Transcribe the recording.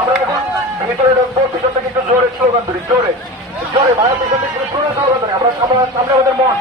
আমরা এখন ভিতরে ঢুকবো, পিছন থেকে একটু জোরে স্লোগান ধরি, জোরে জোরে ভাইয়া, পিছন থেকে একটু জোরে স্লোগান ধরি। আমরা সামনে আমাদের মন